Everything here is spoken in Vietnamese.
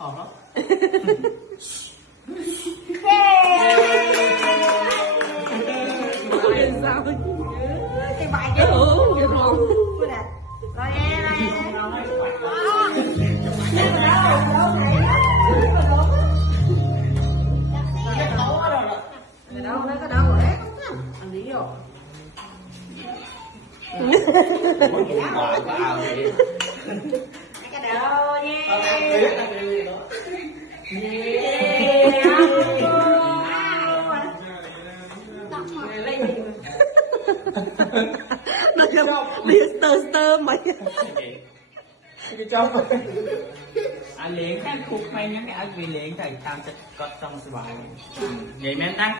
đó. Sao cái bài chứ rồi đâu nó có đâu rồi đấy ăn đi rồi cái đầu nó đi sờ mày cái trong anh liền khát cuộc may nhắn cái anh vì liền thầy tam sẽ có trong sự bài vậy men tăng